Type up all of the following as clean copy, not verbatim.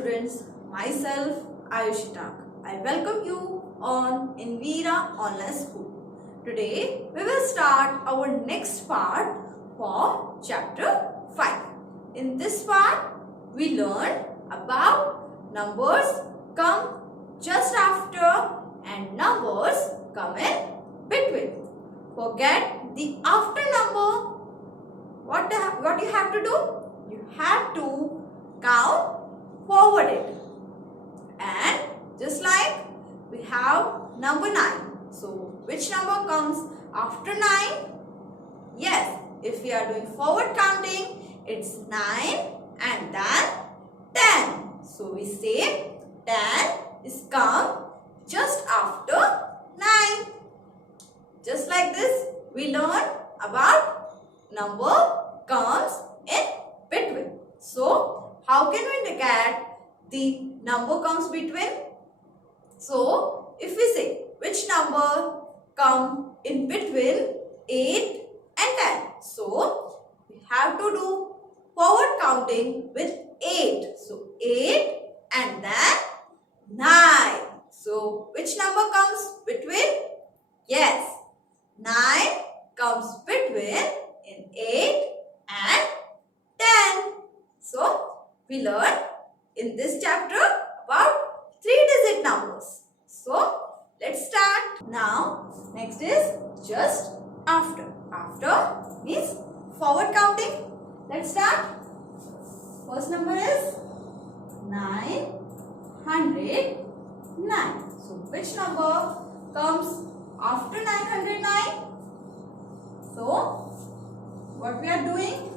students, myself Ayushita. I welcome you on Invera Online School. Today we will start our next part for chapter 5. In this part we learn about numbers come just after and numbers come in between. Forget the after number. What you have to do? You have to count forward it. And just like we have number 9. So which number comes after 9? Yes, if we are doing forward counting, it's 9 and then 10. So we say 10 is come just after 9. Just like this, we learn about number comes in between. So how can we look at the number comes between? So if we say which number come in between 8 and 10. So we have to do forward counting with 8. So 8 and then 9. So which number comes between? Yes, 9 comes between in 8 and 10. So we learn in this chapter about 3-digit numbers. So let's start. Now next is just after. After means forward counting. Let's start. First number is 909. So which number comes after 909? So what we are doing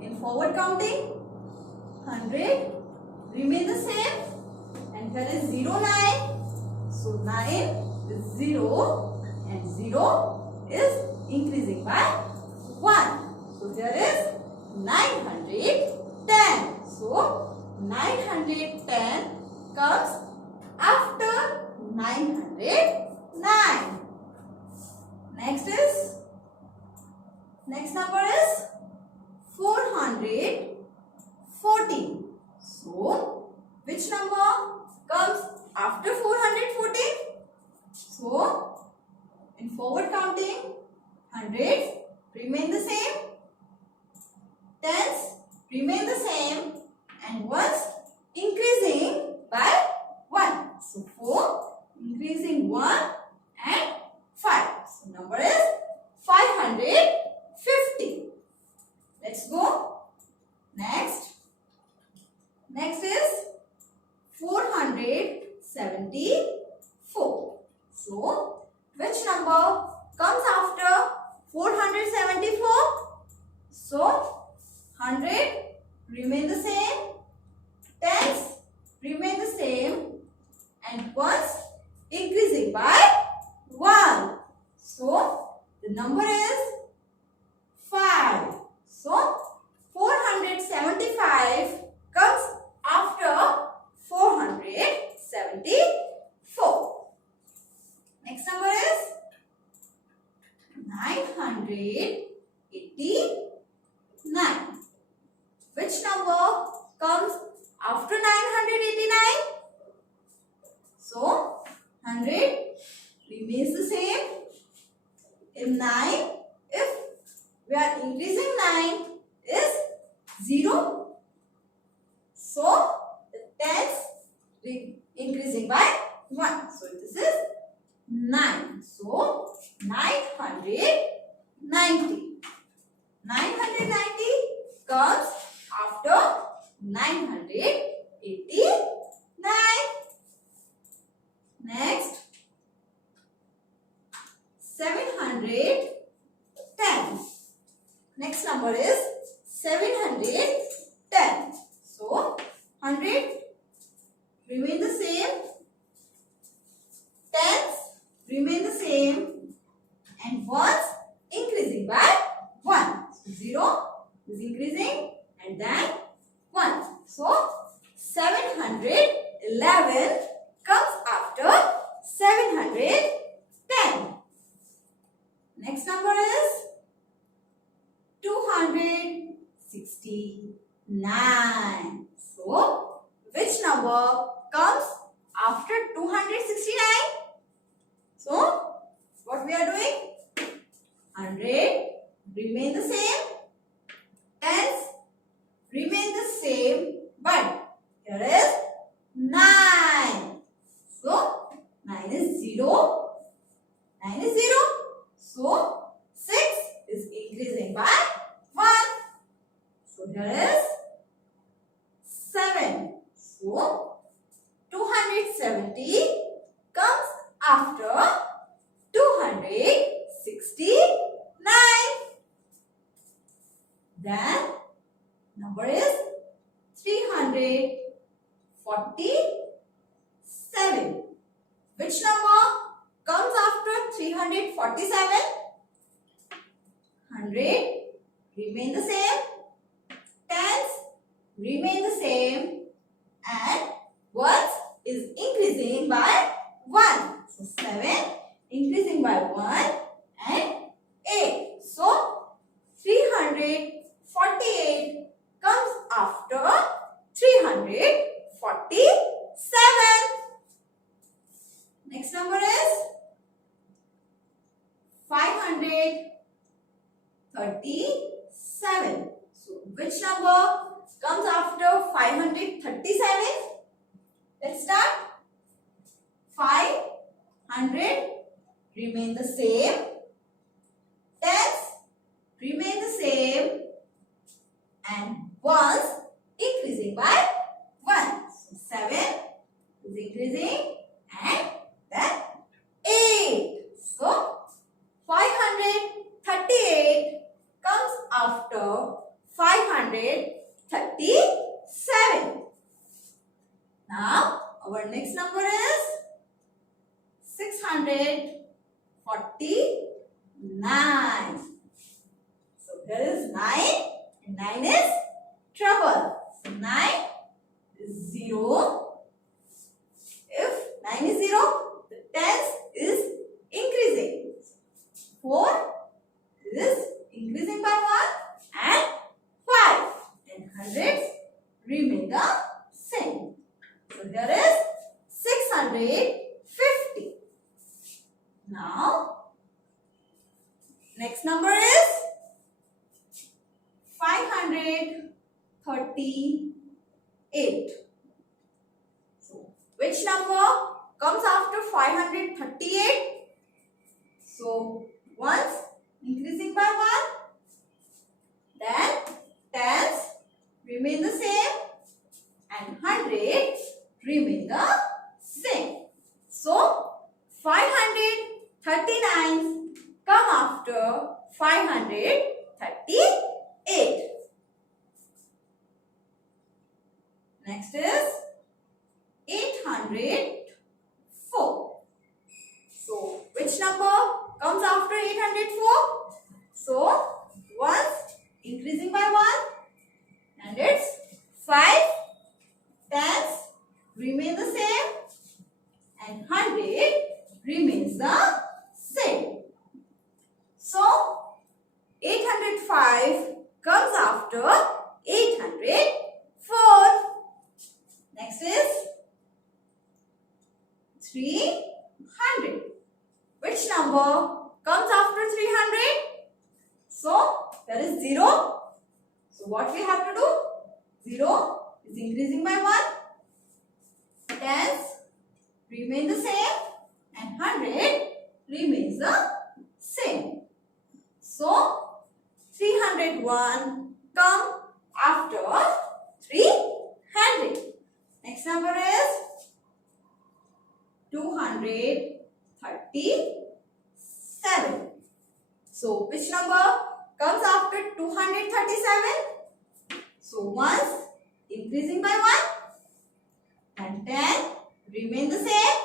in forward counting, 100 remain the same and here is 09. So 9 is 0 and 0 is increasing by 1. So here is 910. So 910 comes after 909. Next number is 414. So which number comes after 414? So in forward counting, hundreds remain the same, tens remain the same and ones increasing by 1. So 4 increasing 1 and 5. So number is 550. Let's go. Next is 474. So which number comes after 474? So 100 remain the same, tens remain the same and ones increasing by 1. So the number is 5. So 475 comes after 474. Next number is 989. Which number comes after 989? So 100 remains the same. In 9, if we are increasing 9 is 0. So the tens increasing by 1. So this is 9. So 990. 990 comes after 989. Next 710. Next number is 710. So 100 remain the same, tens remain the same and ones increasing by 1. So 0 is increasing and then 1. So 711 comes after 710. Next number is 269. So number comes after 269? So, what we are doing? 100 remain the same, tens remain the same, but here is 9. So, 9 is 0. 9 is 0. So, 6 is increasing by 1. So, here is 7. So, 270 comes after 269. Then, number is 347. Which number comes after 347? 100 remain the same, tens remain the same, and ones is increasing by 1. So 7 increasing by 1 and 8. So 348 comes after 347. Next number is 537. So which number comes after 537? Let's start. 500 remain the same. Tens remain the same. And ones increasing by 1. So 7 is increasing and then 8. So 538 comes after 537. Now our next number is 649. So here is 9 and 9 is trouble. So 9 is 0. If 9 is 0, the tens is increasing. 4 is increasing by 1 and 5. And hundreds remain the same. So here is 650. Now, next number is 538. So, which number comes after 538? So, ones increasing by 1. Then, tens remain the same. And hundreds remain the same. So, 539 come after 538. Next is 804. So, which number comes after 804? So, ones increasing by 1 and it's 5. Tens remain the same and 100 remains the same. So, 805 comes after 804. Next is 300. Which number comes after 300? So, there is 0. So, what we have to do? 0 is increasing by 1. Tens remain the same and 100 remains the same. So, 301 come after 300. Next number is 237. So, which number comes after 237? So, ones increasing by 1 and 10 remain the same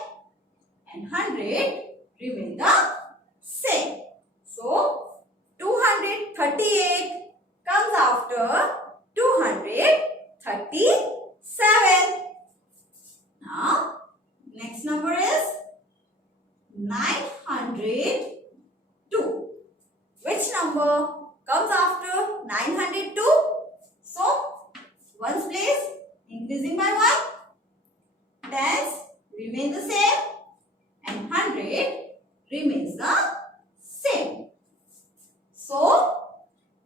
and 100 remain the same. So, 238 comes after 237. Now, next number is 902. Which number comes after 902? So, ones place increasing by 1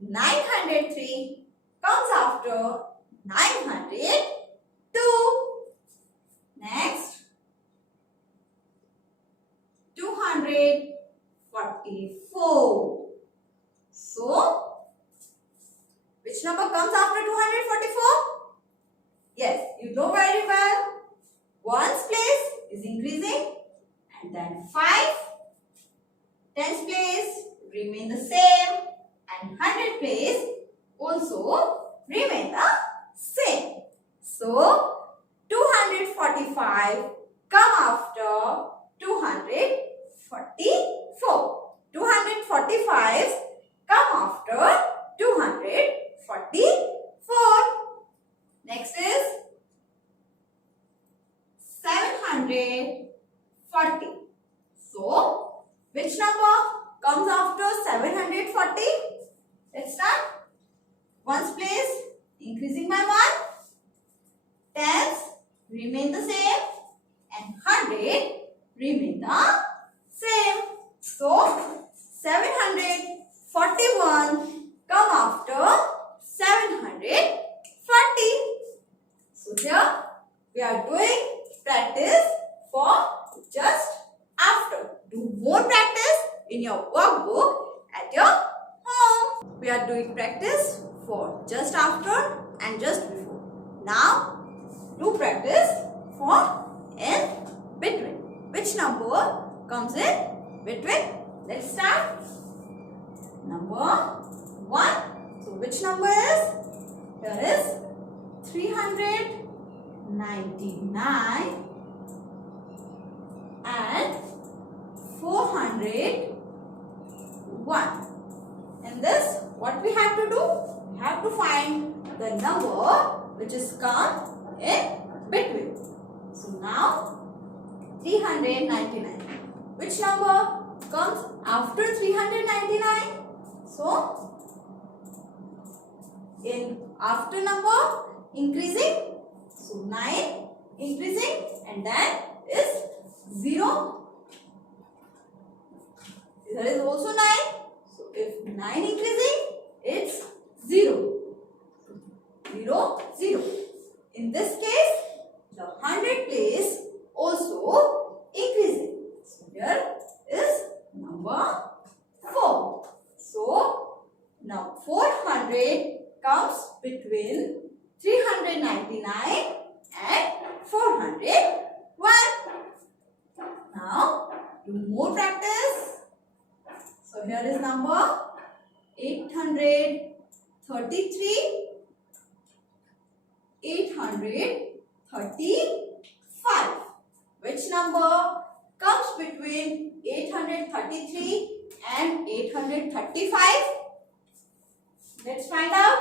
903 comes after 902. Next, 244. So, which number comes after 244? Yes, you know very well. Ones place is increasing and then 5. Tens place remain the same and 100 place also remain the same. So, 245 come after 244. 245 come after 244. Next is 740. So, which number comes after 740? Let's start. Ones place increasing by 1. Tens remain the same and 100 remain the same. So, 741 come after 740. So, here we are doing practice for just after. Do more practice in your workbook at your home. We are doing practice for just after and just before. Now, do practice for in between. Which number comes in between? Let's start. Number 1. So, which number is? Here is 399 and 401. In this, what we have to do? We have to find the number which is come in between. So now 399. Which number comes after 399? So in after number increasing. So 9 increasing and then is 0. There is also 9. So if 9 increasing, it's 0. 0, 0. In this case, the 100 place also increasing. So here is number 4. So now 400 comes between 399 and 401. Now do more practice. So here is number 833, 835. Which number comes between 833 and 835? Let's find out.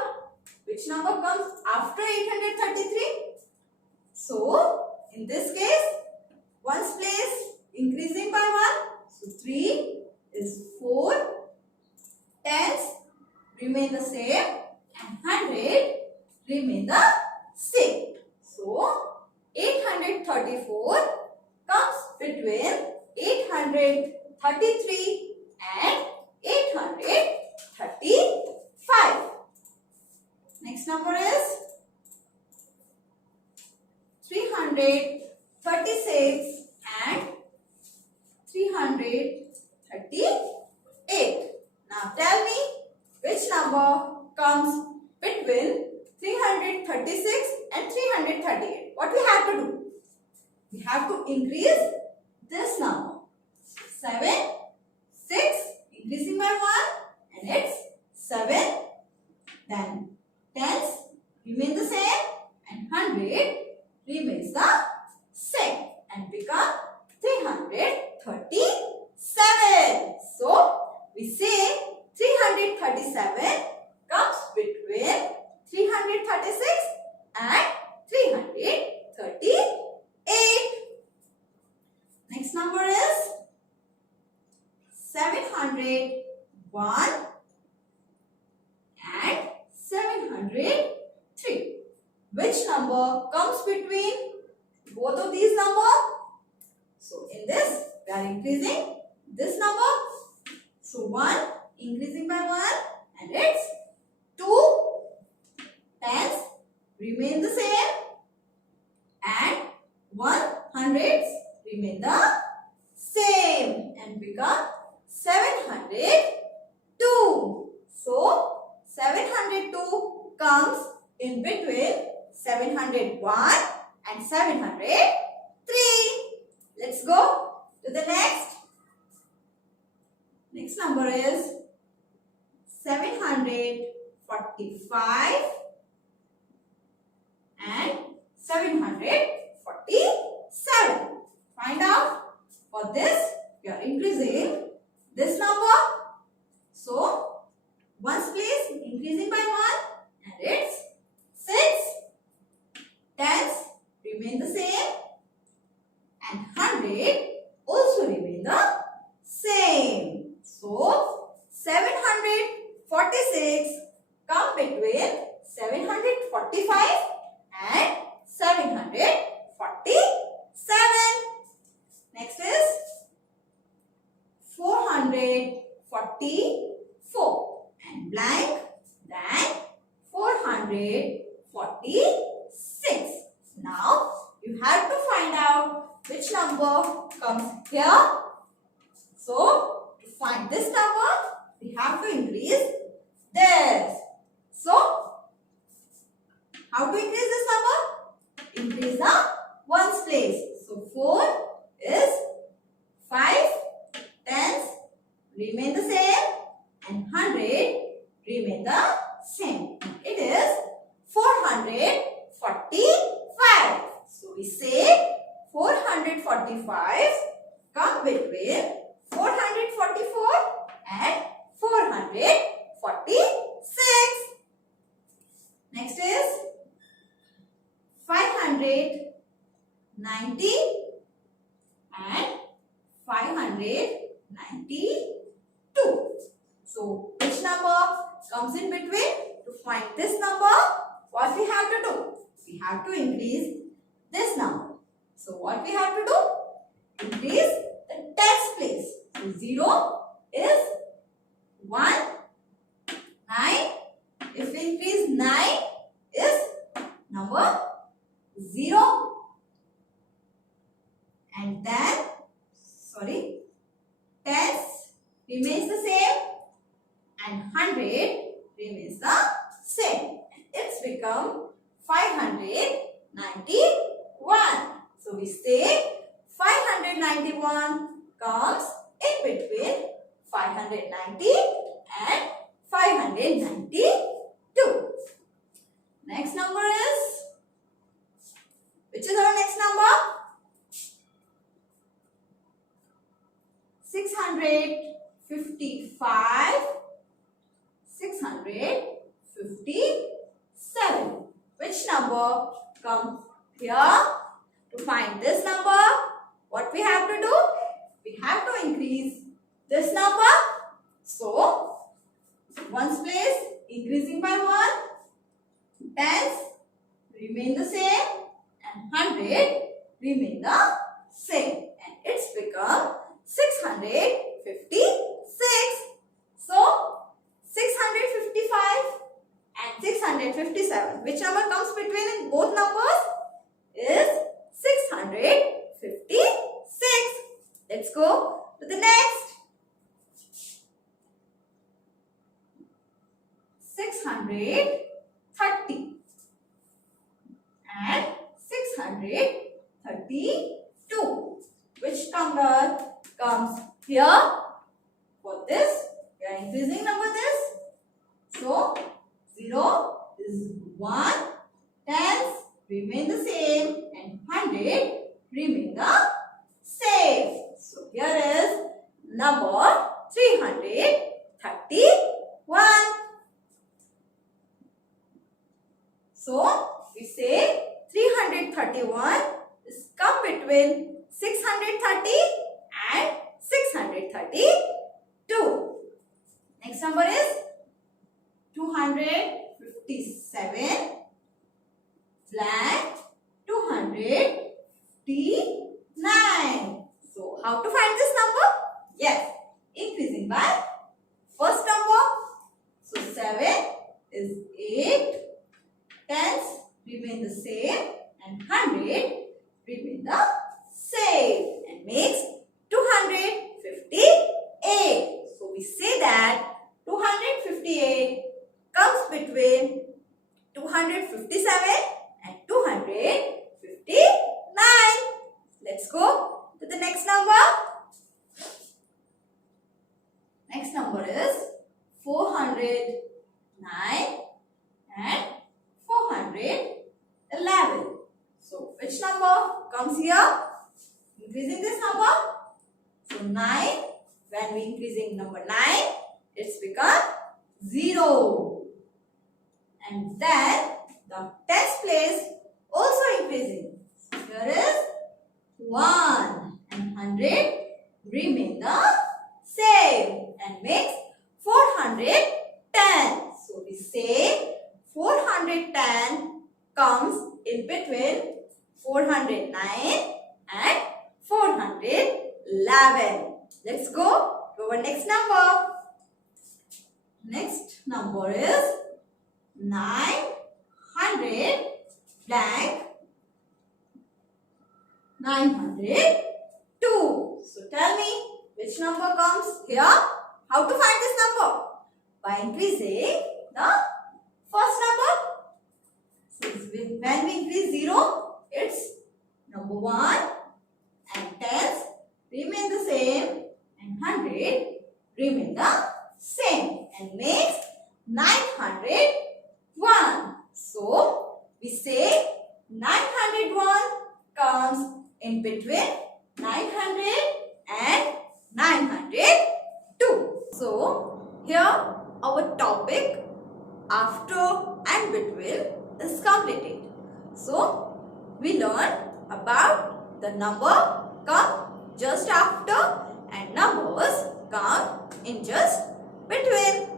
Which number comes after 833? So, in this case, ones place increasing by 1. So, 3 is 4. Tens remain the same and 100 remain the same. So, 834 comes between 833 and 835. Next number is 336 and 338. Now tell me which number comes between 336 and 338. What we have to do? We have to increase this number. 7, 6, increasing by 1 and it's 7. Then tens remain the same and 100 remains the same and become 337. So, we say 337 comes between 336 and 338. Next number is 701 and 703. Which number comes between both of these numbers? So, in this, we are increasing this number. So, 1 increasing by 1 and it's remain the same and 100s remain the same and become 702. So 702 comes in between 701 and 703. Let's go to the next. Next number is 745 and 747. Find out. For this, we are increasing this number. So, ones place increasing by 1 and it's 6. Tens remain the same and 100 also remain the same. So, 746 come between 745 and 747. Next is 444 and blank, then 446. Now you have to find out which number comes here. So to find this number, we have to increase this. So how to increase this number? Increase the ones place. So 4 is 5, tens remain the same and 100 remain the same. It is 445. So we say 445 come between 444 and 446. Next is 590 and 592. So which number comes in between? To find this number, what we have to do? We have to increase this number. So what we have to do? Increase the tens place. So 0 is 1, 9. If we increase 9 is number 0. And then, tens remains the same and 100 remains the same. And it's become 591. So we say 591 comes in between 590 and 592. Next number is, which is our next number? 655, 657. Which number comes here? To find this number, what we have to do? We have to increase this number. So, ones place increasing by 1, tens remain the same and 100 remain the same. And it's become 656. So, 655 and 657. Which number comes between in both numbers? Is 656. Let's go to the next. 630 and 632. Which number comes here? For this, we are increasing number this. So, 0 is 1, tens remain the same and 100 remain the same. So, here is number 331. So, we say 331 is come between 630 and 632. Next number is 257 blank 259. So, how to find this number? Yes, increasing by first number. So, 7 is 8, tens remain the same and 100 remain the same and makes 258. So we say that 258 comes between 257 and 259. Let's go to the next number. Next number is 409 and 411. So which number comes here? Increasing this number. So 9, when we increasing number 9, it's become 0. And then the tens place also increasing. So here is 1 and 100 remain the same and makes 410. So we say 410 comes in between 409 and 411. Let's go to our next number. Next number is 900 blank 902. So tell me which number comes here. How to find this number? By increasing the first number. So when we increase 0, it's number 1 and tens remain the same and 100 remain the same and makes 901. So we say 901 comes in between 900 and 902. So here our topic after and between is completed. So we learned about the number come just after and numbers come in just between.